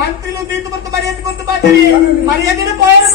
మంత్రులు దీంతో కొంత మర్యాద కొంత మర్యాద పోయారు.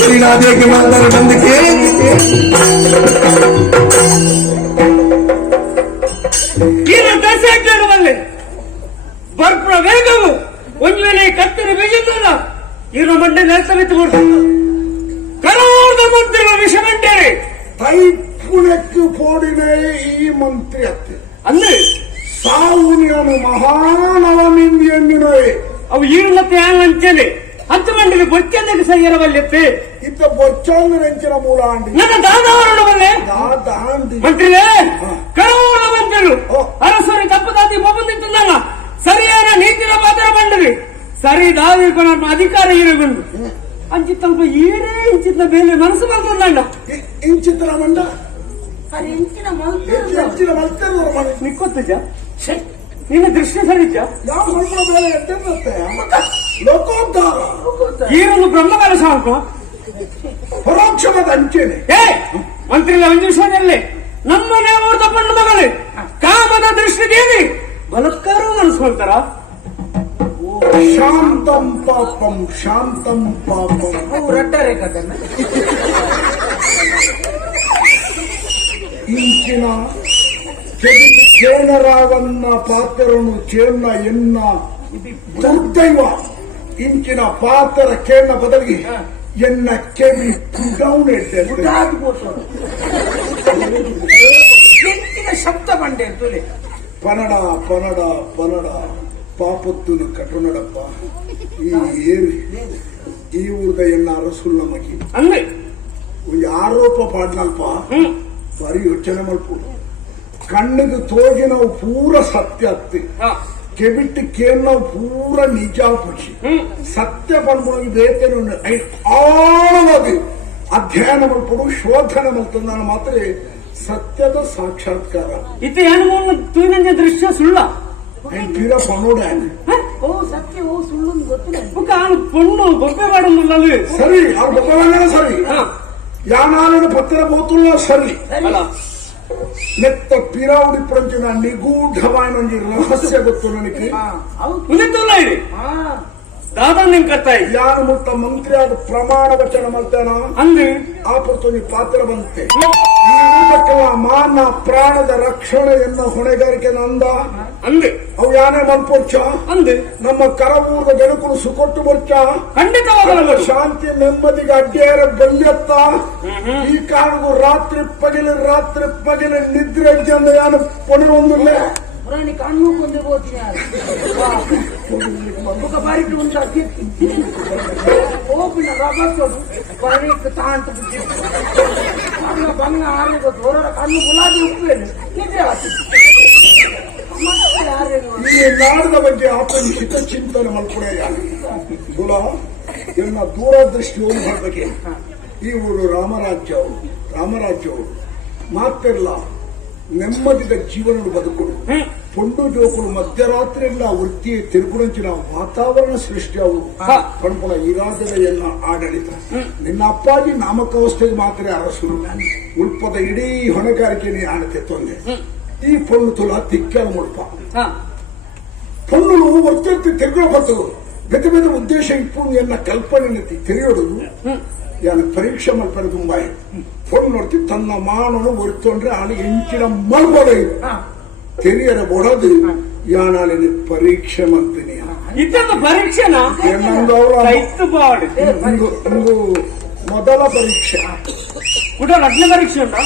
ಶ್ರೀನಾಥಿಗೆ ಮಾತಾಡೋದಕ್ಕೆ ಏನು ದಸೆ ಹಾಕಿಡುವಲ್ಲಿ ಬರ್ಪುರ ವೇಗವು ಒಂದು ವೇಳೆ ಕತ್ತರಿ ಬೇಗಿದ್ದಲ್ಲ ಇರೋ ಮಂಡೆ ನೆಲಸ ಬಿತ್ತುಬಿಡ್ತು. ಕರಾದ ಮಂತ್ರಿಗಳ ವಿಷಮಂಟೇರಿ ತೈಪುಣಕ್ಕೆ ಪೋಡಿನೇ ಈ ಮಂತ್ರಿ ಅತ್ತೆ ಅಂದ್ರೆ ಸಾವುನಿಯನು ಮಹಾನವಮಿಂದಿ ಎಂದಿನವೇ ಅವು ಈರುಳತ್ತೆ ಅಂಚನೆ 10 ಮಂದಿಗೆ ಬೊಚ್ಚಂದಕ್ಕೆ ಸೈಯರವಲ್ಲತ್ತೆ ಇತ್ತ ಬೊಚ್ಚಂದ ನೆಂಚಿನ ಮೂಲ ಅಂಡಿ ನನ್ನ ದಾದಾವರಣವಲ್ಲೇ ದಾಂಡಿ ಮಂತ್ರಿಗಳೇ ಕರಾದ ಮಂತ್ರಿಗಳು ಅರಸರಿ ತಪ್ಪದಾದಿ ಮೊಬಂದಿತ್ತಲ್ಲ ಸರಿಯಾದ ನೀತಿನ ಪಾತ್ರ ಬಂಡವಿ ಸರಿ ದಾವಿ ನಮ್ಮ ಅಧಿಕಾರ ಇರಗೊಂಡು ಅಂಚಿತ್ ಸ್ವಲ್ಪ ಏನೇ ಇಂಚಿನ ಬೇಲೆ ಮನಸ್ಸು ಬರ್ತದಂಡ ಇಂಚಿತರ ಮಂಡ ಇಂಚಿನ ಇಂಚಿನ ಮಲ್ತೇನೆ ನಿಕ್ಕೊತ್ತಿದ್ದ ನಿನ್ನ ದೃಷ್ಟಿ ಸರಿಜ ಯಾವ ಮಕ್ಕಳ ಬೇರೆ ಎದ್ದಿರುತ್ತೆ ಲೋಕೋದ್ಧಾರ ಈರೊಂದು ಬ್ರಹ್ಮಕಾಲ ಸಾಕು ಪರೋಕ್ಷವಾದ ಅಂಚೆನೆ ಮಂತ್ರಿಗಳ ಒಂದು ವಿಷಯದಲ್ಲಿ ನಮ್ಮನೆ ಅವ್ರದ ಪಣ್ಣು ಮಗಳೇ ಕಾಮದ ದೃಷ್ಟಿ ದೇವಿ ಬಲತ್ಕಾರ ಅನಿಸ್ಕೊಳ್ತಾರ. ಶಾಂತಂ ಪಾಪಂ ಶಾಂತಂ ಪಾಪಂ ರಟ್ಟರೆ ಕಥನ ಇಂಚಿನ ಚೇನರಾವನ್ನ ಪಾತ್ರನು ಚೇನ್ನ ಎನ್ನ ದುರ್ದೈವ ಇಂಚಿನ ಪಾತ್ರ ಕೇನ್ನ ಬದಲಿಗೆ ಎನ್ನ ಕೆವಿ ಕುಡೌನ್ ಶಬ್ದ ಬಂಡೆ ತುಲೆ ಪನಡ ಪನಡ ಪನಡ ಪಾಪತ್ತು ಕಟ್ಟುನಡಪ್ಪ ಈ ಊರ್ದ ಎನ್ನ ಅರಸುಲ್ಲ ಮಗಿ ಅಂದ್ರೆ ಒಂದು ಆರೋಪ ಪಾಡ್ನಲ್ಪ ಬರೀ ಯೋಚನೆ ಮಾಡ್ಬೋದು ಕಣ್ಣಿಗೆ ತೋಗಿ ನಾವು ಪೂರ ಸತ್ಯ ಹತ್ತಿ ಕೆಬಿಟ್ಟು ಕೇಳಿ ನಾವು ಪೂರ ನಿಜ ಪಕ್ಷಿ ಸತ್ಯ ಪಡ್ಬೋದು ಬೇತೇನು ಆಳವಾಗಿ ಅಧ್ಯಯನ ಮಾಡ್ಬೋದು ಶೋಧನೆ ಮಾಡ್ತದೆ ನಾನು ಮಾತ್ರ ಸತ್ಯದ ಸಾಕ್ಷಾತ್ಕಾರ ಇದು ಏನು ತೂನಂಜ ದೃಶ್ಯ ಸುಳ್ಳ ಪೀರ ಪನ್ನೋಡ ಓ ಸತ್ಯ ಓ ಸುಳ್ಳು ಗೊತ್ತಿಲ್ಲ ಪೊಣ್ಣು ಗೊಬ್ಬೆ ಮಾಡುದಿಲ್ಲ ಸರಿ ಅವ್ರ ಗೊಬ್ಬರ ಸರಿ ಯಾನಾಲಿನ ಪತ್ರ ಬೋತುಲ್ಲ ಸರಿ ನೆತ್ತ ಪಿರಾವಡಿ ಪ್ರಪಂಚದ ನಿಗೂಢವಾದ ರಹಸ್ಯ ಗೊತ್ತು ನನಗೆ ಉಳಿತಲ್ಲ ಇದು ದಾದಾ ನಿನ್ ಕರ್ತಾಯಿ ಯಾರು ಮುಟ್ಟ ಮಂತ್ರಿ ಆದ ಪ್ರಮಾಣ ವಚನ ಮಾಡ್ತಾನ ಅಂದ್ರೆ ಆ ಪುರ್ತನಿ ಪಾತ್ರ ಬಂತೆ ಈ ಊಟಕ್ಕೆಲ್ಲ ಮಾನ ಪ್ರಾಣದ ರಕ್ಷಣೆ ಎನ್ನ ಹೊಣೆಗಾರಿಕೆ ನಂದ ಅಂದ್ರೆ ಅವು ಯಾನೇ ಮಲ್ಪೊಚ್ಚ ಅಂದ್ರೆ ನಮ್ಮ ಕರವೂರದ ಬೆಳಕುನು ಸುಕೊಟ್ಟು ಬರ್ಚ ಖಂಡಿತವಾಗಲ್ಲ ಶಾಂತಿ ನೆಮ್ಮದಿಗೆ ಅಡ್ಡಿಯಾರ ಬಲ್ಯತ್ತ ಈ ಕಾರಣಕ್ಕೂ ರಾತ್ರಿ ಪಗಲು ನಿದ್ರೆ ಜನ ಯಾನು ಪೊಣೊಂದಿಲ್ಲ ಪುರಾಣಿ ಕಣ್ಣು ಕೊಂದು ಹೋಗ್ತೀನಿ ఒక బయట ఉంటాడు ఓపిన రబ్బర్ బయట తాంట బంగ ఆరేదో దూర కన్ను గులాబీ ಉಪ್ಪು ನಿದ್ರೆ ಈ ನಾಡದ ಬಗ್ಗೆ ಆತನ ಹಿತಚಿಂತನೆ ಮಲ್ಪಡೆ ಗುಲ ಎನ್ನ ದೂರದೃಷ್ಟಿ ಹೋಗಿ ಈ ಊರು ರಾಮರಾಜ್ಯವು ಮಾತಿರಲ್ಲ ನೆಮ್ಮದಿದ ಜೀವನ ಬದುಕುಡು ಪೊಂಡು ಜೋಕುಡು ಮಧ್ಯರಾತ್ರಿಯಲ್ಲ ವೃತ್ತಿ ತಿರುಗುಡಂಚಿನ ವಾತಾವರಣ ಸೃಷ್ಟಿ ಅವರು ಕಣ್ಪುಣ ಈ ರಾಜ್ಯದ ಎಲ್ಲ ಆಡಳಿತ ನಿನ್ನ ಅಪ್ಪಾಜಿ ನಾಮಕಾವಸ್ಥೆಗೆ ಮಾತ್ರ ಅರಸರು ಉಲ್ಪದ ಇಡೀ ಹೊಣೆಗಾರಿಕೆ ಆಡತೆ ತೊಂದೆ ಈ ಪೊಣ್ಣು ತುಲ ತಿಕ್ಕಲ ಮುಲ್ಪ ಪೊಣ್ಣು ಒತ್ತೊತ್ತಿ ತೆಗೆದು ಬತ್ತು ಬೆದ ಉದ್ದೇಶ ಇಪ್ಪು ಎನ್ನ ಕಲ್ಪನೆ ತೆರೆಯೋದು ಯಾನ ಪರೀಕ್ಷೆ ಮಾಡ್ತಾರೆ ತುಂಬಾ ಫೋನ್ ನೋಡ್ತಿ ತನ್ನ ಮಾನನು ಒರ್ತೊಂಡ್ರೆ ಆಳು ಎಂಚಿನ ಮಲ್ಬಡ ತೆರಿಯರ ಬೊಡದು ಯಾನಾಲಿನ ಪರೀಕ್ಷೆ ಮಾಡ್ತೀನಿ ಪರೀಕ್ಷೆನಾ ಮೊದಲ ಪರೀಕ್ಷೆ ಲಗ್ನ ಪರೀಕ್ಷೆ ಉಂಟಾ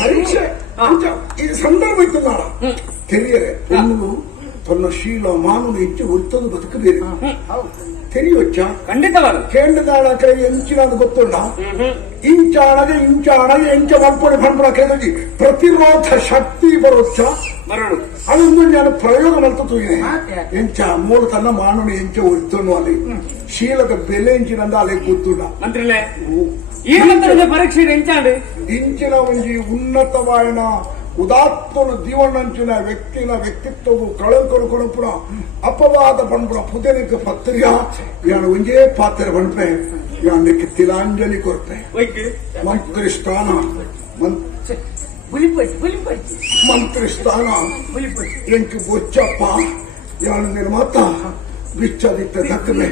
ಪರೀಕ್ಷೆ ಈ ಸಂದರ್ಭ ಇತ್ತು ನಾಳ ತೆರಿಯರೆ ಪೊಣ್ಣು ತನ್ನ ಶೀಲ ಮಾನವನ ಹೆಚ್ಚು ಹೊರ್ತದ್ದು ಬದುಕಬೇರೆ ತೆರಿಯೊಚ್ಚ ಖಂಡಿತವಾದ ಕೇಂದ್ರದಾಳ ಕೈ ಎಂಚಿನಾದ ಗೊತ್ತುಂಡ ಇಂಚಾಣಗೆ ಎಂಚ ಮಲ್ಪೊಡೆ ಪಂಪಡ ಕೇಳಿ ಪ್ರತಿರೋಧ ಶಕ್ತಿ ಬರೋಚ್ಚ ಮರಳು ಅದೊಂದು ನಾನು ಪ್ರಯೋಗ ಮಲ್ತದ್ದು ಎಂಚ ಮೂಲ ತನ್ನ ಮಾನವನ ಎಂಚ ಹೊರ್ತನು ಅಲ್ಲಿ ಶೀಲದ ಬೆಲೆ ಎಂಚಿನಂದ ಅಲ್ಲಿ ಗೊತ್ತುಂಡ ಮಂತ್ರಿಲೆ ಈ ಮಂತ್ರದ ಪರೀಕ್ಷೆ ಎಂಚಾಂಡು ಇಂಚಿನ ಒಂಜಿ ಉನ್ನತವಾಯನ ಉದಾತ್ತನ ಜೀವನಂಚಿನ ವ್ಯಕ್ತಿತ್ವವು ಕಳಂಕರು ಕೊಡುಪುರ ಅಪವಾದ ಪಂಪುರ ಪುದನಿಕ ಪತ್ರಿಯ ಯಾನು ಒಂಜೇ ಪಾತ್ರ ಪಂಪೆ ಯಾನಕ್ಕೆ ತಿಲಾಂಜಲಿ ಕೊರಪೆ ಮಂತ್ರಿ ಸ್ಥಾನ ಮಂತ್ರಿ ಸ್ಥಾನ ಎಂಟು ಬೊಚ್ಚಪ್ಪ ಯಾನು ನಿರ್ಮಾತ ಬಿಚ್ಚದಿತ್ತ ದಕ್ಕಲೆ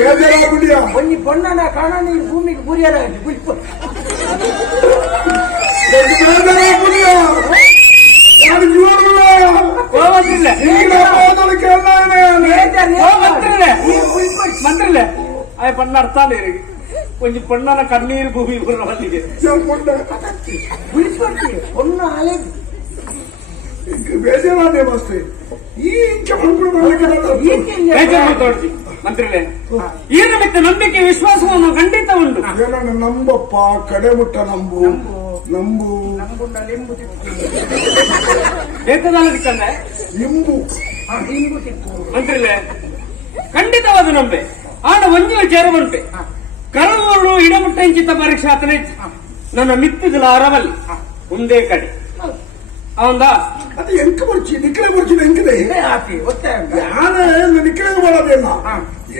ಬೇಜಾರಾಗ್ಬಿಡಿಯ కొన్ని పొన్న కాణ నీ భూమికి పురియాలి ಬೇಜಾರಾಗ್ಬಿಡಿಯ ಯಾರು ಜೀವನಲ್ಲ ಮಂತ್ರಿಲೆ ಆ ಪಣ್ಣ ಅರ್ಥಾಲೆ కొంచెం పొన్నన కన్నీరు భూమి వాళ్ళకి పొన్న ఆలే ಬೇಜಾರಾದೆ ಮಸ್ತೆ ಈ ಮಂತ್ರಿಲೆ ಈ ನಿಮಿತ್ತ ನಂಬಿಕೆ ವಿಶ್ವಾಸವನ್ನು ಖಂಡಿತ ಉಂಟು ಏನನ್ನ ನಂಬಪ್ಪ ಕಡೆ ಮುಟ್ಟ ನಂಬು ಏಕದಾಲದಿಕ್ಕಂದ್ರೆ ಇಂಬು ಮಂತ್ರಿಲೆ ಖಂಡಿತವಾದ ನಂಬೆ ಆಡ ಒಂಜಿನ ചേരുವಂತೆ ಕರವೂರು ಇಡಮುಟ್ಟಂಚಿತ ಪರೀಕ್ಷೆ ಆತನೇ ನನ್ನ ಮಿತ್ತಿದಲ ಅರವಲ್ಲಿ ಒಂದೇ ಕಡೆ ಅವಂದ ಅದು ಎಂಕ ಬರ್ಚಿ ನಿಕ್ಕಲೆ ಬರ್ಚಿ ಎಂಕದೆ ಯಾನ ನಿಕ್ಕಲೆ ಮಾಡೋದೇನ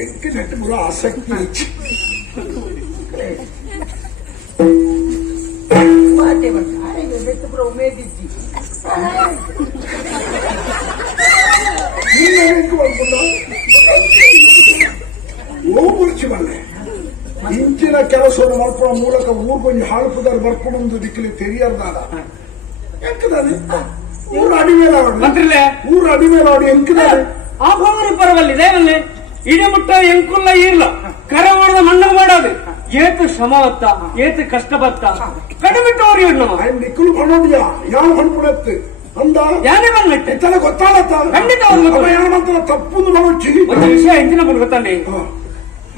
ಎಂಕ ನೆಟ್ಟು ಬರೋ ಆಸಕ್ತಿ ಉಮೇದಿದ್ದಿ ಎಂಕ ಬರ್ಬೋದ ಓ ಬರ್ಚಿ ಬಲ್ಲೆ ಇಂಚಿನ ಕೆಲಸವನ್ನು ಮಾಡ್ಕೊಳ್ಳೋ ಮೂಲಕ ಊರ್ಗೊಂದು ಹಾಳುಪದಾರ ಬರ್ಕೊಂಡು ದಿಕ್ಕಲಿ ತೆರಿಯಾರ್ದಾದ ಎಂಕದಾನೆ ಊರು ಅಡಿಮೇಲಾಡಿ ಮಂತ್ರಿಲೆ ಊರು ಅಡಿಮೇಲಾಡಿ ಎಂಕದಾನೆ ಆ ಭೂಮಿ ಪರವಲ್ಲಿ ದೇವಲ್ಲಿ ಇಡಮುಟ್ಟ ಎಂಕುಲ್ಲ ಇರ್ಲ ಕರೆ ಮಾಡಿದ ಮಣ್ಣು ಮಾಡೋದು ಏತು ಶ್ರಮವತ್ತ ಏತು ಕಷ್ಟಬತ್ತ ಕಡಿಮಿಟ್ಟು ಅವ್ರು ನಮ್ಮ ఆయన నిక్కులు పడోడియా యాన పడుకునేది అందా ಯಾನೇ ಬಂದ್ಬಿಟ್ಟೆ తన ಗೊತ್ತಾಗತ್ತ ಖಂಡಿತ ಅವ್ರು ಗೊತ್ತು. ಯಾನ ಮಂತ್ರ ತಪ್ಪುದು ಮಾಡೋಚಿ ಒಂದು ವಿಷಯ ಇಂಚಿನ ಗೊತ್ತಾನೆ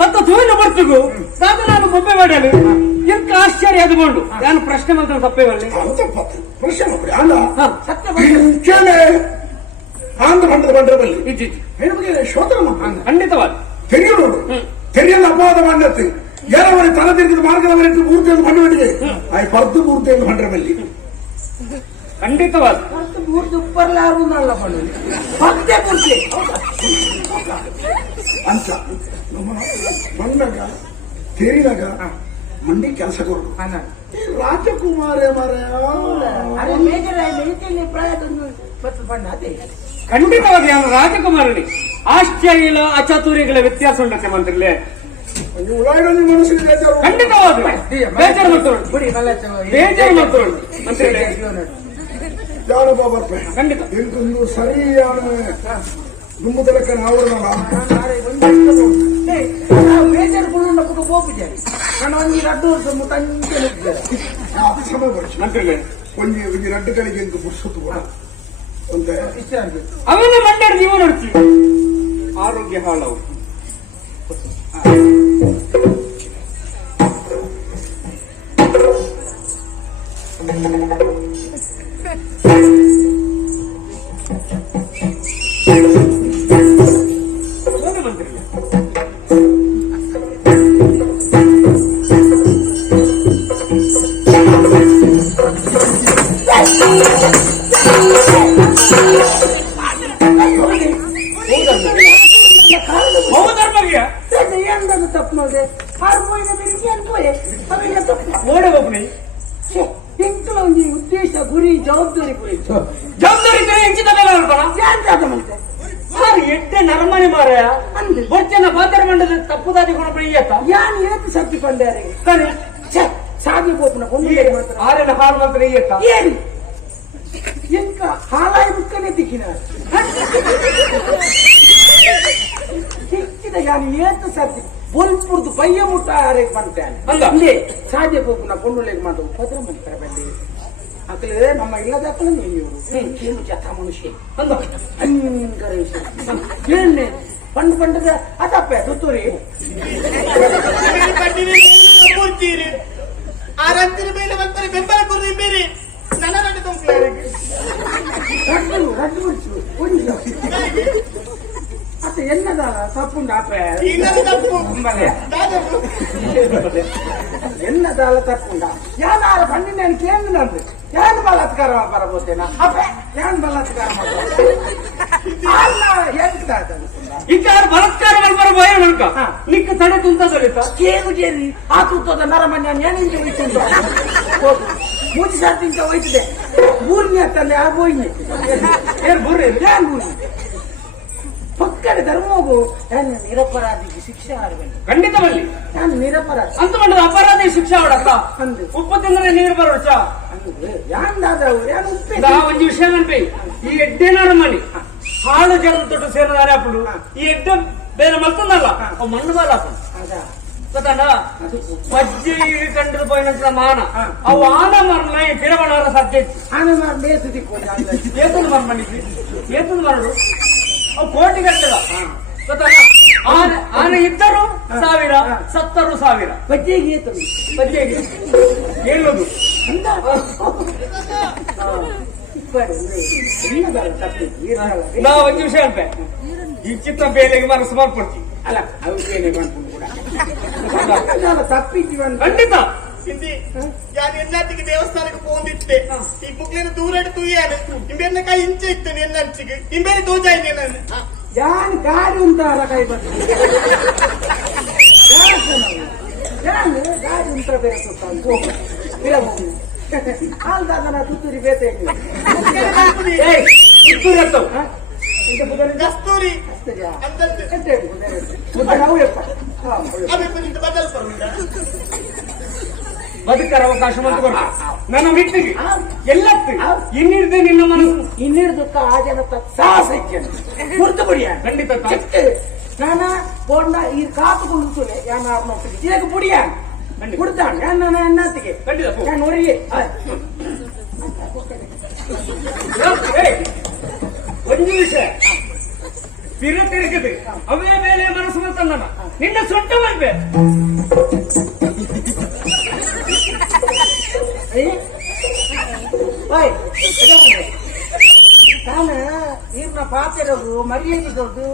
ಮತ್ತು ತೂಯಿನ ಬರ್ತಿಗೂ ತಾನು ನಾನು ಬೊಬ್ಬೆ ಮಾಡಲು ಎಂತ ಆಶ್ಚರ್ಯ ಅದುಕೊಂಡು ನಾನು ಪ್ರಶ್ನೆ ಮಾತ್ರ ತಪ್ಪೇ ಬರಲಿ అంత ప్రశ్న అప్పుడు అలా ಸತ್ಯ ఇంకేనే ఆంధ్ర పండుగ పండుగಲ್ಲಿ ಇದ್ದಿತ್ತು ಹೆಣ್ಣಿಗೆ ಶೋಧನ ಮಾಡ್ತಾನೆ ಖಂಡಿತವಾದ ತೆರಿಯೋದು ತೆರಿಯಲ್ಲ ಅಪವಾದ ಮಾಡತ್ತೆ ಯಾರವರೆ ತಲೆ ತಿರುಗಿದ ಮಾರ್ಗದವರೆಂದು ಮೂರ್ತಿಯನ್ನು ಬಂಡುಬಿಟ್ಟಿದೆ ಆ ಪರ್ದು ಮೂರ್ತಿಯನ್ನು ಬಂಡ್ರಬಲ್ಲಿ ಖಂಡಿತವಾದ ಮೂರ್ತಿ ಉಪ್ಪರ್ಲಾರು ನಲ್ಲ ಪಡು ಪತ್ತೆ ಮೂರ್ತಿ ಅಂತ ನಮ್ಮ ಬಂದಾಗ ತೆರಿದಾಗ ಮಂಡಿ ಕೆಲಸ ಕೊಡು ರಾಜಕುಮಾರೇ ಮಾರಾಯ ಅರೆ ಮೇಜರ್ ಮೆಡಿಕಲ್ ಪ್ರಾಯ ಪಣ್ಣ ಅದೇ ಖಂಡಿತವಾಗಿ ಅವನು ರಾಜಕುಮಾರನಿ ಆಶ್ಚರ್ಯ ಅಚಾತುರ್ಯಗಳ ವ್ಯತ್ಯಾಸ ಉಂಟೆ ಮಂತ್ರಿಲೆ ಉಳ್ಳಾಗಡ್ಡಿ ಮನಸ್ಸಿಗೆ ಬೇಜಾರು ಖಂಡಿತವಾದ ಬೇಜಾರು ಮತ್ತು ಬಿಡಿ ನಲ್ಲ ಬೇಜಾರು ಮತ್ತು ಮಂತ್ರಿಲೆ ಯಾರೊಬ್ಬ ಬರ್ಪೆ ಖಂಡಿತ ಎಂಟೊಂದು ಸರಿಯಾದ ದುಮ್ಮದಲಕ್ಕೆ ಆವರಣ ಬೇಜಾರು ಕೊಡು ಹೋಗ್ಬಿದ್ದಾರೆ ನಾನು ಒಂದು 2 ವರ್ಷ ಮುಟ್ಟಂತೆ ಸಮಯ ಬರ್ಚಿ ಮಂತ್ರಿಲೆ ಒಂದು ರಡ್ಡು ಕಡೆಗೆ ಎಂದು ಬುರ್ಸುತ್ತು ಕೂಡ ಒಂದು ಇಷ್ಟ ಆಗ್ಬೇಕು ಅವನ ಮಂಡ್ಯದ ಜೀವ ನೋಡ್ತಿ ಆರೋಗ್ಯ ಹಾಳವು ఏంటది తప్పు నోదే ఆరిపోయిన తిరిగి అనిపోయే అవి తప్పు ಓಡೆ ಒಬ್ಬನಿ ఇంట్లో ఉంది ఉద్దేశ గురి జవాబారి గురించి ಜವಾಬ್ದಾರಿ ಇದ್ರೆ ಹೆಂಚಿದ ಮೇಲೆ ಹೇಳ್ತಾರ ಏನ್ ಜಾತమంటే ಯಾರು ಎಡ್ಡೆ ನರಮನೆ ಮಾರಾಯ ಬೊಚ್ಚನ ಪಾತ್ರ ಮಂಡದ ತಪ್ಪುದಾದಿ ಕೊಡಬಡಿ ಏತ ಯಾನ್ ಏತು ಸತ್ತಿ ಕೊಂಡಾರೆ ತಾನೆ ಸಾಗಿ ಹೋಗ್ನ ಒಂದು ಮಾತ್ರ ಆರೆನ ಹಾಲು ಮಾತ್ರ ಏತ ಏನು ఇంకా హాలాయి ముక్కనే దిక్కినారు దిక్కిన కానీ ఏత సత్తి బొల్పుర్దు బయ్య ముట్టారే పంటాను ಹಂಗ ಅಂದೆ ಸಾಧ್ಯ ಹೋಗ್ನ ಕೊಂಡು ಲೆಕ್ಕ ಮಾತು ಪತ್ರ ಮಂತ್ರ ಬಂದಿ ಅಕ್ಕಲೇ ನಮ್ಮ ಇಲ್ಲದಕ್ಕೂ ನೀವು ಕೇಳು ಜತ ಮನುಷ್ಯ ಭಯಂಕರ ಏನೇ ಪಂಡ್ ಪಂಡದ ಅದಪ್ಪ ತುತ್ತೂರಿ ಆರಂತಿನ ಮೇಲೆ ಬಂದರೆ ಬೆಂಬಲ ಕೊರಿ ಬೇರೆ ನನ್ನ ರಡ್ಡು ಅತ್ತ ಎನ್ನದ ತಪ್ಪುಂಡ ಅಪ್ಪ ಎನ್ನದಾಲ ತಪ್ಪುಂಡ ಯಾನಾರ ಬಂದಿನ ಕೇಂದ್ರ ಯಾನ್ ಬಲಾತ್ಕಾರ ಬರಬೋದೇನಾ ಅಪ್ಪ ಯಾನ್ ಬಲಾತ್ಕಾರ ಇಚಾರ ಬಲಾತ್ಕಾರ ಬರಬೋಯ ನನ್ಕ ನಿಕ್ಕ ತಡೆ ತುಂತ ದೊರೆತ ಕೇಳು ಕೇರಿ ಆ ತುತ್ತದ ನರಮನ್ಯ ನೇನಿಂದ ಹೋಯ್ತು ಮೂಜಿ ಸಾರ್ತಿಂತ ಹೋಯ್ತಿದೆ ಬೂರ್ನಿ ಅಂತಂದ್ರೆ ಆ ಬೋಯ್ನಿ ಏನ್ ಬೂರ್ರಿ ಏನ್ ಬೂರ್ನಿ ಪಕ್ಕದ ಧರ್ಮವು ನಾನು ನಿರಪರಾಧಿಗೆ ಶಿಕ್ಷೆ ಆಡಬೇಕು ಖಂಡಿತವಲ್ಲಿ ನಾನು ನಿರಪರಾಧ ಅಂತ ಮಾಡಿದ ಅಪರಾಧಿ ಶಿಕ್ಷೆ ಅವಡಕ್ಕ ಅಂದು ಉಪ್ಪು ತಿಂದ್ರೆ ನೀರು ಬರೋಚ ಯಾಂದಾದ್ರು ಯಾರು ಉಪ್ಪೆ ಒಂದು ವಿಷಯ ನೆನಪಿ ಈ ಎಡ್ಡೆನಾರ ಮನಿ ಹಾಳು ಜನ ತೊಟ್ಟು ಸೇರಿದಾರೆ ಅಪ್ಪಳು ಈ ಎಡ್ಡ ಬೇರೆ ಮಲ್ತಂದಲ್ಲ ಅವ್ ಮಣ್ಣು ಬಾಲ ಅದಾ ಗೊತ್ತಾನ ಪಜ್ಜಿ ಕಂಡ್ರು పోయినంత మాన అవు ఆన మరణ పిరవనార సబ్జెక్ట్ ಆನೆ ಮಾರ್ ಮೇಸುದಿ ఏతులు మరణికి ఏతులు మరడు అవు కోటి గంటల ಗೊತ್ತಾನ ಆನ ಇದ್ದರು 1000 ಸತ್ತರು 1000 ಬಜ್ಜಿಗೆ ಏತು ಪಜ್ಜಿಗೆ ಹೇಳೋದು ಅಂತ ನಾ ಒಂದು ವಿಷಯ ಅನ್ಪೆ ಈ ಚಿತ್ರ ಬೇಲೆಗೆ ಮನಸ್ಸು ಮಾಡ್ಕೊಡ್ತೀವಿ ಅಲ್ಲ ಅವಕ್ಕೇನೆ ಮಾಡ್ಕೊಂಡು ಕೂಡ ತಪ್ಪಿದ್ವಿ ಖಂಡಿತ ಹಿಂದಿ ಯಾರು ಎಲ್ಲತ್ತಿಗೆ ದೇವಸ್ಥಾನಕ್ಕೆ ಹೋಗಿದ್ದೆ ಈ ಬುಕ್ಲಿನ ದೂರ ತೂಯಾನು ಇಂಬೇನ ಕೈ ಇಂಚೆ ಇತ್ತೇನೆ ಎಲ್ಲ ಅಂಚಿಗೆ ಇಂಬೇನೆ ತೋಜಾಯ್ನೆ ನಾನು ಯಾನ್ ಗಾಡಿ ಉಂಟಾರ ಕೈ ಬಂದು ಯಾನು ಗಾಡಿ ಉಂಟ ಬೇರೆ ಹಾಲ್ದಾದ ತುತ್ತೂರಿ ಬೇತೆ ಕಸ್ತೂರಿ ಬದುಕರ ಅವಕಾಶ ಬಂತು ನನ್ನ ಮಿಟ್ಟಿಗೆ ಎಲ್ಲತ್ತು ಇನ್ನಿಡ್ದೆ ನಿನ್ನ ಮನಸ್ಸು ಇನ್ನಿಡ್ದಕ್ಕ ಆ ಜನ ಸಾಹಸ ಗುರ್ತು ಬಿಡಿಯ ಖಂಡಿತ ನಾನ ಕೊಂಡ ಈ ಕಾತು ಕುಳಿತುಲೆ ಯಾನ ಇದಕ್ಕೆ ಬಿಡಿಯ ಕುಡ್ತಾಣ ನನ್ನ ಅಣ್ಣತ್ತಿಗೆ ಖಂಡಿತ ನಾನು ಹೊರಗೆ ಒಂದು ವಿಷಯ ತಿರ ತಿರುಗಿದೆ ಅವೇ ಮೇಲೆ ಮನಸ್ಸು ಬಂತಣ್ಣ ನಿನ್ನ ಸೊಂಟ ಮಲ್ಪೆ ನಾನು ಇವ್ರನ್ನ ಪಾತೆರದು ಮರ್ಯಾದಿದೊಡ್ದು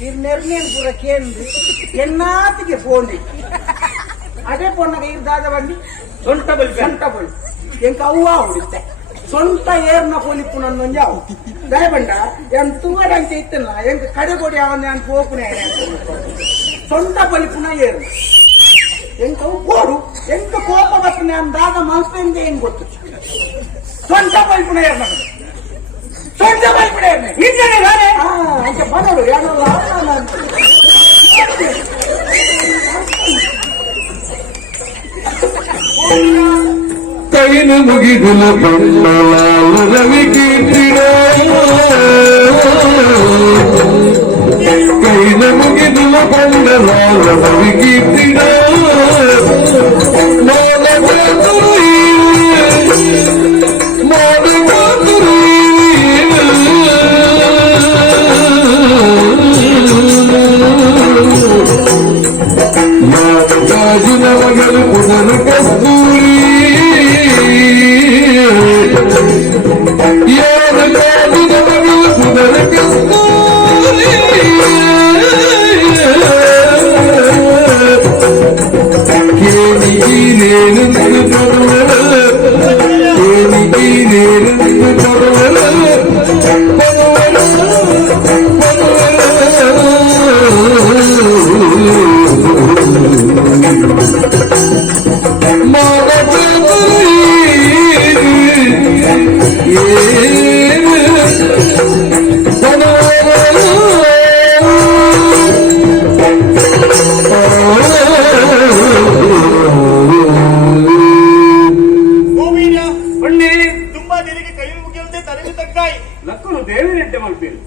ಇವ್ರ ನೆರ್ನೇನು ಪೂರ ಕೇಂದ್ರ ಎನ್ನಾತಿಗೆ ಫೋನ್ ಅದೇ ಫೋನಾಗ ಇವ್ರ ದಾದ ಬಂದು ಸೊಂಟ ಬಲ್ಪೆ ಸೊಂಟ ಬಲ್ ಎಂಕ ಅವ್ವ ಹೊಡಿತೆ ಸೊಂಟ ಏರ್ನ ಪೊಲಿಪ್ಪು ನನ್ನೊಂದು ಯಾವ ದಯಬಂಡ ಎನ್ ತೂವರೆ ಅಂತ ಇತ್ತಲ್ಲ ಎಂಕ ಕಡೆಗೋಡಿ ಅವನ್ನ ನಾನು ಹೋಗ್ನೆ ಸೊಂಟ ಪೊಲಿಪ್ಪುನ ಏರು ಎಂಕ ಉಪ್ಪೋಡು ಎಂಕ ಕೋಪ ಬರ್ತನೆ ಅಂದಾಗ ಮಲ್ಪೆಂದೆ ಹೆಂಗ್ ಗೊತ್ತು ಸೊಂಟ ಪೊಲಿಪ್ಪುನ ಏರ್ ನಮಗೆ ಸೊಂಟ ಪೊಲಿಪ್ಪುನ ಏರ್ನೆ ನಿಂತನೆ ನಾನೇ ಅಂಚೆ ಬರೋಡು ಯಾರಲ್ಲ ಕೈನ ಮುಗಿದಿನ ಬಣ್ಣಲಾಲ ರವಿ ಕೀರ್ತಿಡ ಕೈನ ಮುಗಿದಿನ ಬಣ್ಣಲಾಲ ರವಿ ಕೀರ್ತಿಡ ಗಾಜಿನ ಮಗಳು ಪುನರ್ ಕಸ್ತೂರಿ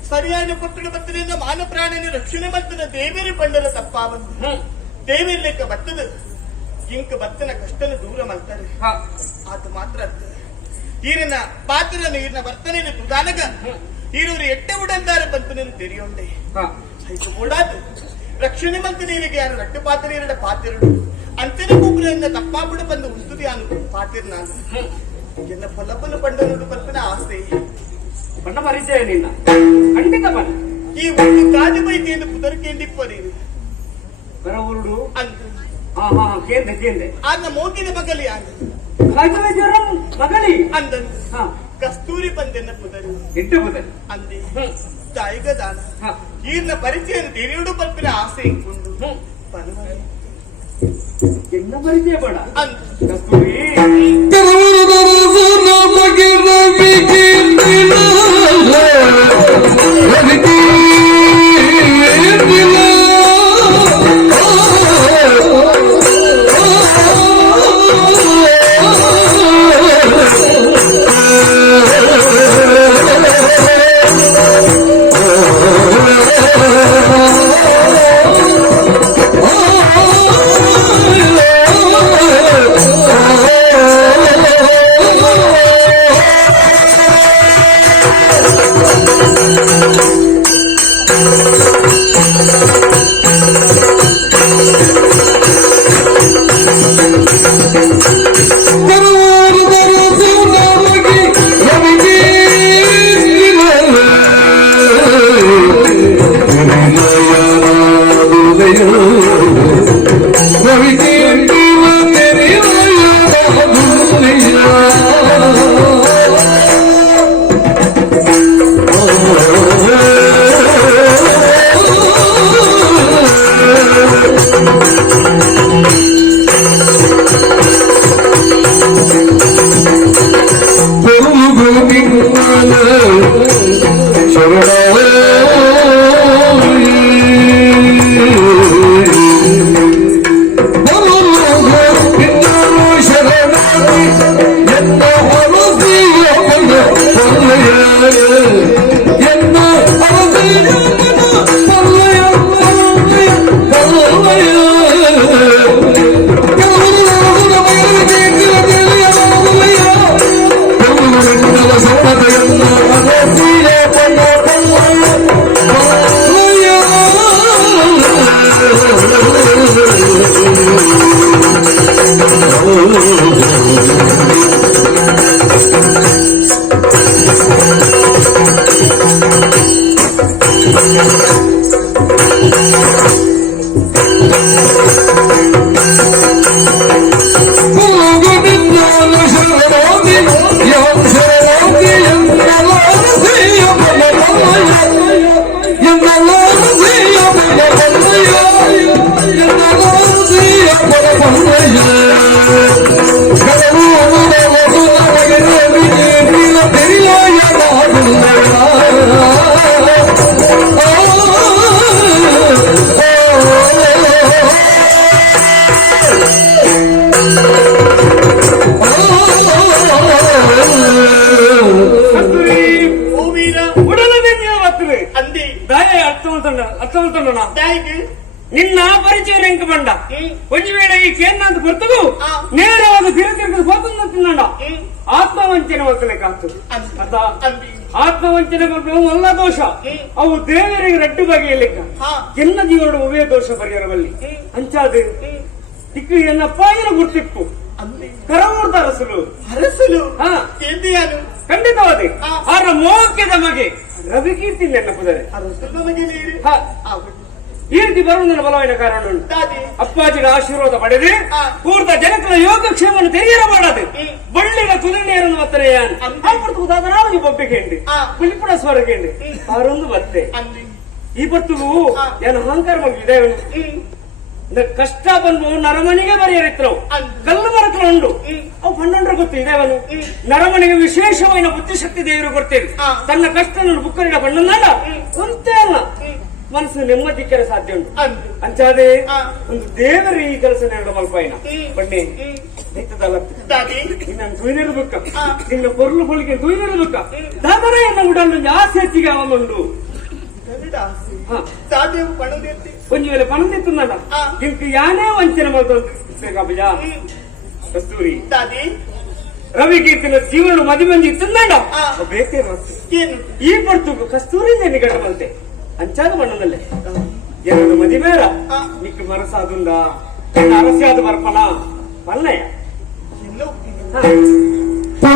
ಸರಿಯಾದ ಪುತ್ರ ಬರ್ತದಿಂದ ಮಾನ ಪ್ರಾಣಿನ ರಕ್ಷಣೆ ಬರ್ತದ ದೇವೇರಿ ಪಂಡರ ತಪ್ಪಾವಂತ ದೇವೇರಿ ಲೆಕ್ಕ ಬರ್ತದ ಇಂಕ ಬತ್ತನ ಕಷ್ಟನ ದೂರ ಮಾಡ್ತಾರೆ ಆತ ಮಾತ್ರ ಅರ್ಥ ಈರನ ಪಾತ್ರನ ಈರನ ವರ್ತನೆಯನ್ನು ತುದಾನಗ ಈರೂರು ಎಟ್ಟೆ ಉಡಂದಾರ ಬಂತು ನೀನು ತೆರೆಯೋಂಡೆ ಐದು ಮೂಡಾದು ರಕ್ಷಣೆ ಮಂತ್ ನೀರಿಗೆ ಯಾರು ರಟ್ಟು ಪಾತ್ರ ಎರಡ ಪಾತಿರುಡು ಅಂಚನೆ ಕೂಗುಲೆಯಿಂದ ತಪ್ಪಾಬಿಡ ಬಂದು ಉಂಟುದಿ ಅನು ಪಾತಿರ್ ನಾನು ಎನ್ನ ಪೊಲಪಲು ಪಂಡನುಡು ಪಲ್ಪನ ಆಸೆ ಬಣ್ಣ ಪರಿಚಯ ನಿನ್ನ ಖಂಡಿತ ಬಣ್ಣ ಈ ಒಂದು ಕಾದು ಬೈತಿಯನ್ನು ಪುದರ್ಕೆಂಡಿಪ್ಪ ನೀನು ಬರವರುಡು ಅಂತ ಕೇಂದ್ರ ಕೇಂದ್ರ ಆಗ ಮೋಗಿನ ಮಗಲಿ ಆಗ ಕಾಯ್ದವೈದ್ಯರ ಮಗಳಿ ಅಂದನು ಕಸ್ತೂರಿ ಬಂದೆನ್ನ ಪುದರು ಎಟ್ಟು ಬದಲು ಅಂದೆ ತಾಯಿಗದಾನ ಈರ್ನ ಪರಿಚಯ ತಿಳಿಯುಡು ಪಲ್ಪಿನ ಆಸೆ ಇಟ್ಕೊಂಡು ಪರವಾಗಿ ಎನ್ನ ಪರಿಚಯ ಬೇಡ ಅಂತ ಕಸ್ತೂರಿ ನಿನ್ನ ಪರಿಚಯ ನೆಂಕ ಬಂಡ ಒಂದು ವೇಳೆ ಈ ಕೇಂದ್ರ ಬರ್ತಗೂ ನೇರವಾದ ತಿರುಗಿ ಹೋಗುತ್ತ ತಿನ್ನಂಡ ಆತ್ಮವಂಚನೆ ವರ್ತನೆ ಕಾತು ಆತ್ಮವಂಚನೆ ಒಲ್ಲ ದೋಷ ಅವು ದೇವರಿಗೆ ರಡ್ಡು ಬಗೆಯಲಿಕ್ಕ ಚಿನ್ನ ಜೀವನ ಉಭಯ ದೋಷ ಪರಿಹಾರವಲ್ಲಿ ಅಂಚಾದ ತಿಕ್ಕು ಎನ್ನಪ್ಪ ಏನು ಗುರ್ತಿಪ್ಪು ಕರವೂರ್ದ ಅರಸಲು ಅರಸಲು ಖಂಡಿತವಾದ ಅವರ ಮೋಕ್ಯದ ಮಗೆ ರವಿಕೀರ್ತಿ ನೆನಪುದರೆ ಈ ರೀತಿ ಬರುವುದನ್ನು ಬಲವಾದ ಕಾರಣ ಉಂಟು ಅಪ್ಪಾಜಿನ ಆಶೀರ್ವಾದ ಪಡೆದು ಪೂರ್ತ ಜನಕರ ಯೋಗಕ್ಷೇಮವನ್ನು ತೆರೆಯರ ಮಾಡದು ಬಳ್ಳಿಗ ತುಲಿನೇರನ್ನು ಒತ್ತನೆಯಾಗಿ ಬೊಬ್ಬೆಗೆಂಡು ಪುಲಿಪುರ ಸ್ವರಗೆಂಡು ಅವರೊಂದು ಬತ್ತೆ ಈ ಬರ್ತುಗೂ ಏನು ಅಹಂಕಾರ ಮಗಿದೆ ಕಷ್ಟ ಬಂದು ನರಮನಿಗೆ ಬರೆಯರಿದ್ರು ಕಲ್ಲು ಮರಕಲು ಉಂಡು ಅವು ಪಣ್ಣಂಡ್ರ ಗೊತ್ತು ಇದೇವನು ನರಮನಿಗೆ ವಿಶೇಷವಾದ ಬುದ್ಧಿಶಕ್ತಿ ದೇವರು ಕೊಡ್ತೇವೆ ತನ್ನ ಕಷ್ಟ ಬುಕ್ಕರಿನ ಬಣ್ಣನಾಡ ಒಂದೇ ಅಲ್ಲ ಮನಸ್ಸು ನೆಮ್ಮದಿಕ್ಕರ ಸಾಧ್ಯ ಉಂಟು ಅಂಚಾದೆ ಒಂದು ದೇವರ ಈ ಕೆಲಸ ನೆರಡು ಮಲ್ಪಾಯಿನ ಬಣ್ಣೆ ನಾನು ತುಯ್ನಿರ್ಬೇಕ ನಿನ್ನ ಪೊರ್ಲು ಪೊಲಿಗೆ ತುಯ್ನಿರ್ಬೇಕ ದಾದರ ಎನ್ನ ಉಡಲು ಜಾಸ್ತಿ ಹೆಚ್ಚಿಗೆ ಅವನುಂಡು ಒಂದು ವೇಳೆ ಪಣದಿತ್ತು ನಡ ಇಂಕ ಯಾನೇ ವಂಚನೆ ಮಾಡ್ಬೇಕಾ ಕಸ್ತೂರಿ ರವಿಕೀರ್ತಿನ ಜೀವನ ಮದಿಮಂಜಿ ತಿಂದಾಂಡ ಆ. ಬೇಕೇ ಏನು ಈ ಪಡ್ತು ಕಸ್ತೂರಿ ನಿಗಡಮಂತೆ ಅಂಚಾದ ಮಣ್ಣನಲ್ಲೇ ಎರಡು ಮದಿಮೇರ ಆ. ನಿಕ್ ಮನಸಾದುಂದ ಅರಸ್ಯಾದ ಬರ್ಪಣ ಪಲ್ಲಯ್ಯ ಎಲ್ಲ ಹೋಗ್ತೀನಿ ಹ.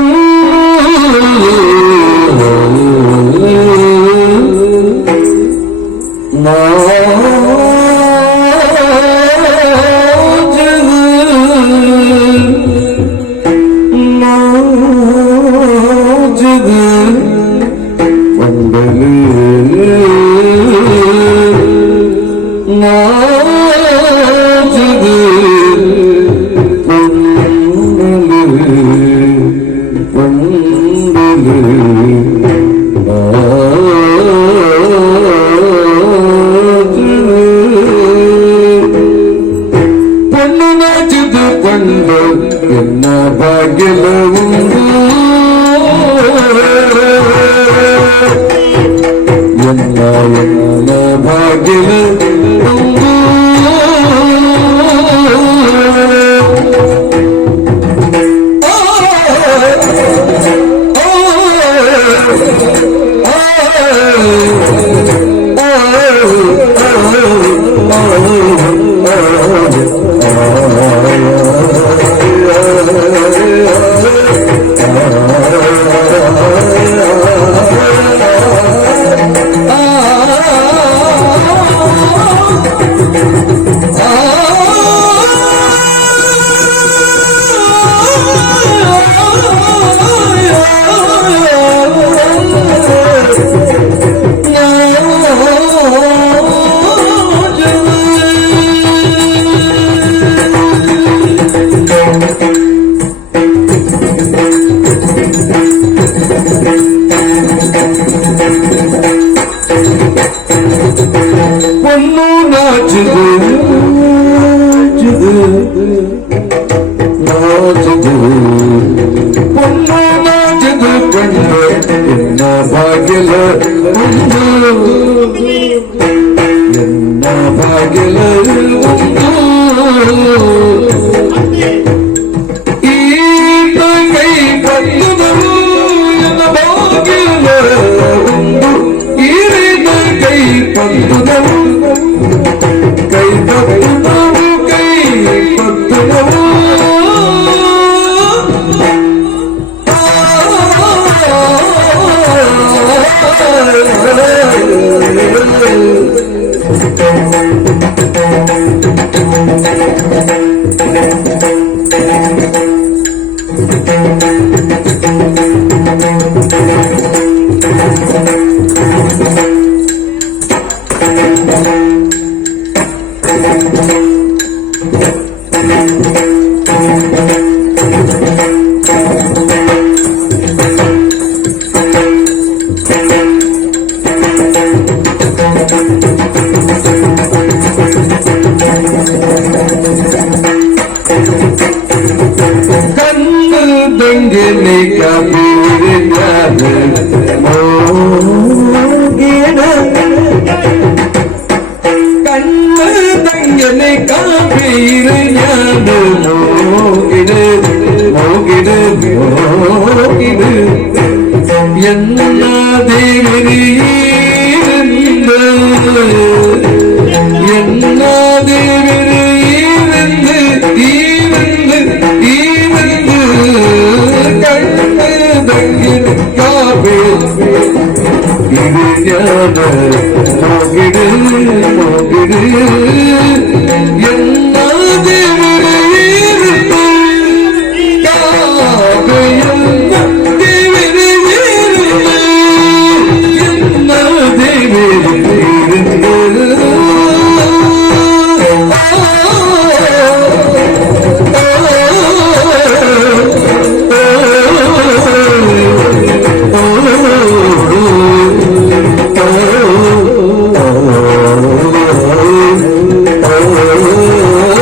Oh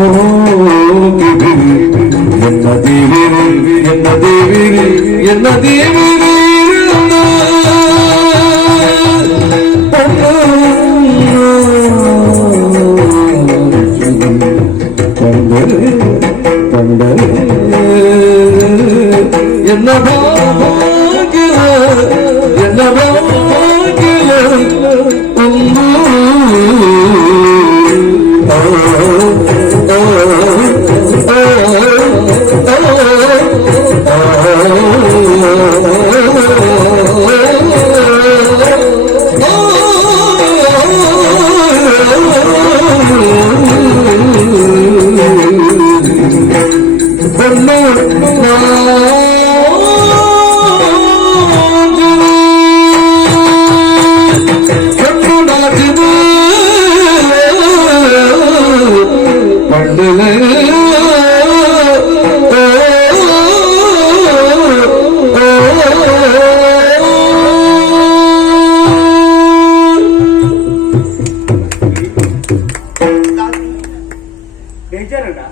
ಹೋಗಿದಿರಿ ಎನ್ನ ದೇವಿರಿ ಎನ್ನ ದೇವಿರಿ ಎನ್ನ ದೇವಿರಿ ಕಂಡರೆ ಕಂಡರೆ ಎನ್ನ ಭಾಗ್ಯ ಎನ್ನ ಭಾಗ್ಯ ಒಂದು ಬೇಜಾರಲ್ಲ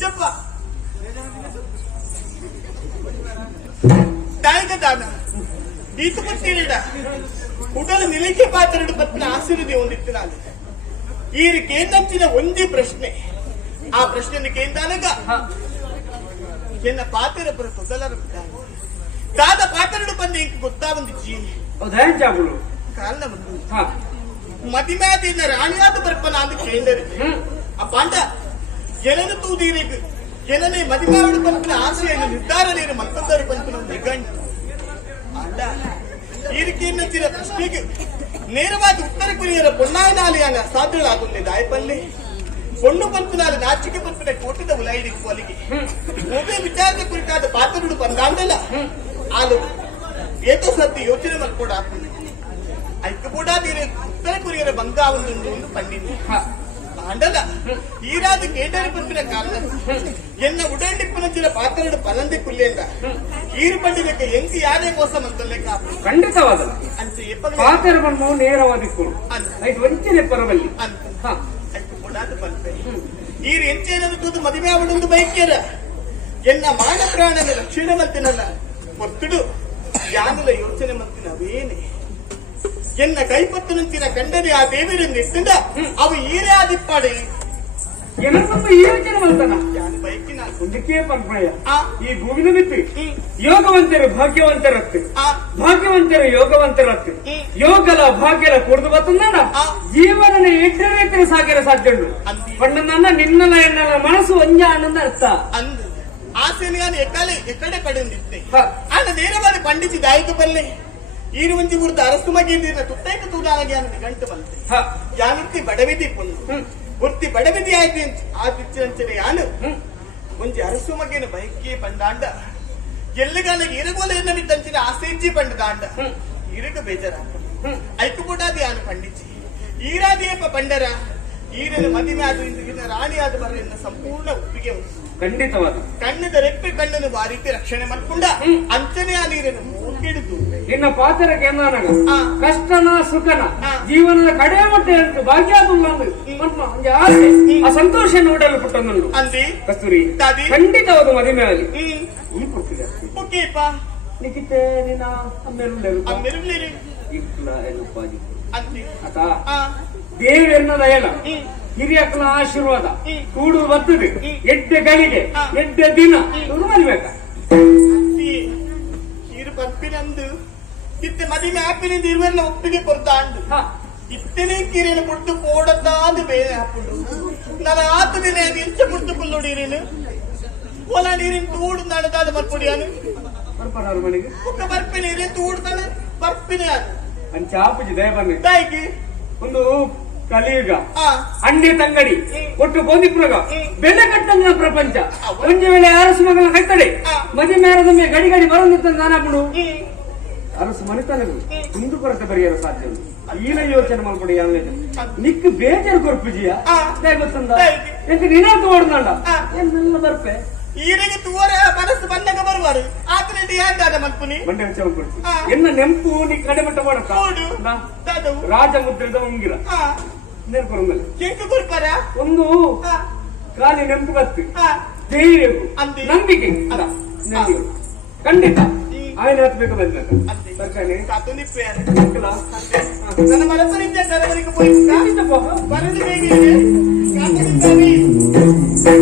ಚಪ್ಪ ದಾಯಕ ದಾನ ಈತ ಪಟ್ಟಿಡ ಉಡಲು ನಿಲಕ್ಕೆ ಪಾತ್ರೆಡು ಪತ್ತಿನ ಆಶೀರ್ವದಿ ಹೊಂದಿತ್ತು ನಾನು ಈ ಕೇಂದ್ರಂಚಿನ ಒಂದೇ ಪ್ರಶ್ನೆ ಆ ಪ್ರಶ್ನೆ ಕೇಂದ್ರಾಗ ಎನ್ನ ಪಾತ್ರ ಪರ ತೊದಲರ ದಾದ ಪಾತ್ರೆಡು ಬಂದ ಇಂಕ ಗೊತ್ತಾ ಬಂದಿಚ್ಚಿ ಹೌದಾ ಜಾಬುಳು ಕಾರಣ ಬಂದು ಮದಿಮ್ಯಾದಿನ ರಾಣಿಯಾದ ಬರ್ಪನ ಅಂದು ಕೇಂದ್ರ ಅಪ್ಪಾಂಡ ಜನನು ತೂದೀರಿಗೆ ಜನನೇ ಮದಿಮಾವಡು ಬಂಪಿನ ಆಶೆಯನ್ನು ನಿರ್ಧಾರ ನೀರು ಮತ್ತೊಂದರ ಬಂಪಿನ ನಿಗಂಡು ಅಂಡ ಈರಿಕೆಯನ್ನ ಪ್ರಶ್ನೆಗೆ ನೇರವಾಗಿ ಉತ್ತರ ಕೊರಿಯರ ಪೊನ್ನಾಯನಾಲಿಯಾನ ಸಾಧ್ಯಗಳಾಗುತ್ತದೆ ದಾಯಪಲ್ಲಿ பொண்ணு பண்பினால நாச்சிக்கு பண்பின கூட்டத்தை உலாயிருக்கு போலிக்கு ஒவ்வொரு ವಿಚಾರದ ಕುರಿತಾದ ಪಾತ್ರಗಳು ಬಂದಾಂದಲ್ಲ ಆಲು ಏತೋ ಸತ್ಯ ಯೋಚನೆ ಮಾಡ್ಕೊಂಡು ಹಾಕೊಂಡು ಅದಕ್ಕೆ ಕೂಡ ಉತ್ತರ ಕೊರಿಯರ ಬಂಗ ಒಂದು ಪಂಡಿತ ಅಂಡಲ್ಲ ಈರಾದ ಕೇಂದ್ರ ಪಂಪಿನ ಕಾರಣ ಎನ್ನ ಉಡಂಡಿಪ್ಪನ ಪಾತ್ರಗಳು ಪರಂದೆ ಕುಲ್ಲೆಂದ ಈರು ಪಂಡಿತಕ್ಕೆ ಎಂಗಿ ಯಾರೇ ಮೋಸ ಮಂತಲ್ಲೇ ಕಾಪು ಖಂಡಿತವಾದ ಅಂತ ಪಾತ್ರ ಬಂದು ನೇರವಾದ ವಂಚನೆ ಪರವಲ್ಲಿ ಅಂತ ಅದಕ್ಕೆ ಕೂಡ ಬಂತೆ ಈರು ಎಂಚೇನದು ಮದುವೆ ಅವಳೊಂದು ಬೈಕ್ಯರ ಎನ್ನ ಮಾನ ಪ್ರಾಣನ ರಕ್ಷಣೆ ಮಂತಿನಲ್ಲ ಒತ್ತುಡು ಯಾನುಲ ಯೋಚನೆ ಮಂತಿನವೇನೆ ಎನ್ನ ಕೈಪತ್ತು ನಂಚಿನ ಕಂಡನೆ ಆ ದೇವಿಯನ್ನು ಎತ್ತಿಂದ ಅವ ಈರೇ ಆದಿಪ್ಪಾಡೆ ಏನಪ್ಪ ಈ ಯೋಚನೆ ಮಂತನ ಯಾನು ಬೈಕಿನ ಒಂದಕ್ಕೆ ಪಂಪಣಯ ಈ ಭೂಮಿನ ಬಿತ್ತು ಯೋಗವಂತರು ಭಾಗ್ಯವಂತರತ್ತು ಭಾಗ್ಯವಂತರು ಯೋಗವಂತರತ್ತು ಯೋಗಲ ಭಾಗ್ಯಲ ಕುಡಿದು ಬತ್ತಂದ ಜೀವನ ಎಡ್ಡರೇತರ ಸಾಗರ ಸಾಧ್ಯ ಪಂಡನ ನಿನ್ನಲ ಎನ್ನಲ ಮನಸ್ಸು ಒಂಜ ಅನ್ನೊಂದು ಅರ್ಥ ಅಂದು ಆಸೆನಿಗಾನ ಎಕ್ಕಡೆ ಪಡೆದಿದ್ದೆ ಆನ ನೇರವಾದ ಪಂಡಿತಿ ದಾಯಕ ಬಲ್ಲೆ ಈರು ಒಂಜಿ ಗುರುತ ಅರಸು ಮಗಿಂದಿನ ತುತ್ತೈಕ ತೂದಾನಗೆ ಅನ್ನೋದು ಗಂಟು ಬಂತೆ ಯಾನಿರ್ತಿ ಬಡವಿದಿ ಪುಂಡು ಗುರ್ತಿ ಬಡವಿದಿ ಆಯ್ತು ಆದಿಚ್ಚಂಚನೆ ಯಾನು ಒಂಜಿ ಅರಸು ಮಗಿನ ಬೈಕಿ ಬಂದಾಂಡ ಎಲ್ಲಿಗಾಲಿಗೆ ಇರುಗೋಲ ಎನ್ನವಿದ್ದಂಚಿನ ಆಸೆಜ್ಜಿ ಬಂಡದಾಂಡ ಇರುಗ ಬೇಜಾರ ಐಕು ಬುಡಾದಿ ಯಾನು ಪಂಡಿಚಿ ಈರಾದಿಯಪ್ಪ ಬಂಡರ ಈರನ ಮದಿಮೆ ಆದ ಇಂದಿನ ರಾಣಿಯಾದ ಬರ ಎನ್ನ ಸಂಪೂರ್ಣ ಒಪ್ಪಿಗೆ ಉಂಟು ಖಂಡಿತವಾದ ಕಣ್ಣದ ರೆಪ್ಪೆ ಕಣ್ಣನ್ನು ಆ ರೀತಿ ರಕ್ಷಣೆ ಮಾಡ್ಕೊಂಡ ಅಂಚನೆ ಆ ನೀರನ್ನು ಮೂಗಿಡಿದು ಇನ್ನ ಪಾತ್ರಕ್ಕೆ ಏನಾಗ ಕಷ್ಟನ ಸುಖನ ಜೀವನದ ಕಡೆ ಮಟ್ಟ ಹೇಳ್ತು ಭಾಗ್ಯ ಆ ಸಂತೋಷ ನೋಡಲು ಪುಟ್ಟನನ್ನು ಅಂದಿ ಕಸ್ತೂರಿ ಖಂಡಿತವಾದ ಮದುವೆ ಆಗಲಿ ಈ ಪುಟ್ಟಿಗೆ ಓಕೆಪ್ಪ ನಿಖಿತೆ ನಿನ್ನ ಅಮ್ಮೆರುಳ್ಳೇರಿ ಇಟ್ಲ ಎನ್ನುಪ್ಪಾಜಿ ಅಂದಿ ಅತ ದೇವಿ ಎನ್ನದ ಏನ ಹಿರಿಯಕ್ಕನ ಆಶೀರ್ವಾದ ಕೂಡು ಬರ್ತದೆ ಎಡ್ಡೆ ಗಳಿಗೆ ಎಡ್ಡೆ ದಿನ ಇದು ಮರಿಬೇಕ ಇರು ಪಂಪಿನಂದು ಇತ್ತೆ ಮದಿಮೆ ಆಪಿನಿಂದ ಇರುವೆಲ್ಲ ಒಪ್ಪಿಗೆ ಕೊಡ್ತಾಂಡು ಇತ್ತನೇ ಕಿರಿಯನ್ನು ಕೊಟ್ಟು ಕೋಡದ್ದಾದು ಬೇರೆ ಹಾಕೊಂಡು ನನ್ನ ಆತ ದಿನ ಇಂಚ ಕೊಟ್ಟು ಕುಲ್ಲೋಡಿರೇನು ಹೊಲ ನೀರಿನ ತೂಡು ನಡೆದಾದ ಬರ್ಕೊಡಿಯಾನು ಮನೆಗೆ ಬರ್ಪಿನ ನೀರಿನ ತೂಡ್ತಾನೆ ಬರ್ಪಿನ ಅಂಚಾಪುಜಿ ದಯ ಬನ್ನಿ ತಾಯಿಗೆ ಒಂದು ಕಲಿಯುಗ ಅಂಡಿ ತಂಗಡಿ ಒಟ್ಟು ಗೋಧಿಪುರಗ ಬೆಲೆ ಕಟ್ಟಂಗ ಪ್ರಪಂಚ ಒಂಜ ವೇಳೆ ಅರಸು ಮಗನ ಕಟ್ಟಡೆ ಮದಿ ಮೇರದೊಮ್ಮೆ ಗಡಿ ಗಡಿ ಬರೋದಿತ್ತ ನಾನಬಿಡು ಅರಸು ಮನೆತನಗಳು ಹಿಂದೂ ಕೊರತೆ ಬರೆಯಲು ಸಾಧ್ಯ ಈನ ಯೋಚನೆ ಮಾಡ್ಕೊಡಿ ಯಾವ ನಿಕ್ ಬೇಜಾರು ಕೊರ್ಪುಜಿಯ ಗೊತ್ತಂದ ಎಂತ ನಿನಾತು ಓಡ್ನಂಡ ಎಲ್ಲ ಬರ್ಪೆ ಈರಿಗೆ ತೂರ ಮನಸ್ಸು ಬಂದಾಗ ಬರುವಾರು ಆತನಿಂದ ಯಾಕಾದ ಮಲ್ಪುನಿ ಮಂಡ್ಯ ಕೊಡ್ತು ಎನ್ನ ನೆಂಪು ನೀ ಕಡೆ ಮಟ್ಟ ಮಾಡಕ ರಾಜ ಮುದ್ರದ ಉಂಗಿರ ನೆನಪುರ ಮೇಲೆ ಕೆಂಕು ಕೊಡ್ಪಾರ ಒಂದು ಖಾಲಿ ನೆನಪು ಬತ್ತು ಆ, ಧೈರ್ಯ ಅಂತೆ. ನಂಬಿಕೆ ಅಲ್ಲ. ನಂಬಿಕೆ. ಖಂಡಿತ ಈ- ఆయన ಹತ್ಬೇಕು ಬಂದ ಅಂತೆ. ಬರ್ತಾನೆ ಕಾತು ನಿಪ್ಪೆ ಅಂತೆ. ನನ್ನ ಮಲಪರಿಂದ ಕರವರಿಗೆ ಪೋಯಿ ಬರಲು ಹೇಗೆ ಕಾತು ನಿಪ್ಪೆ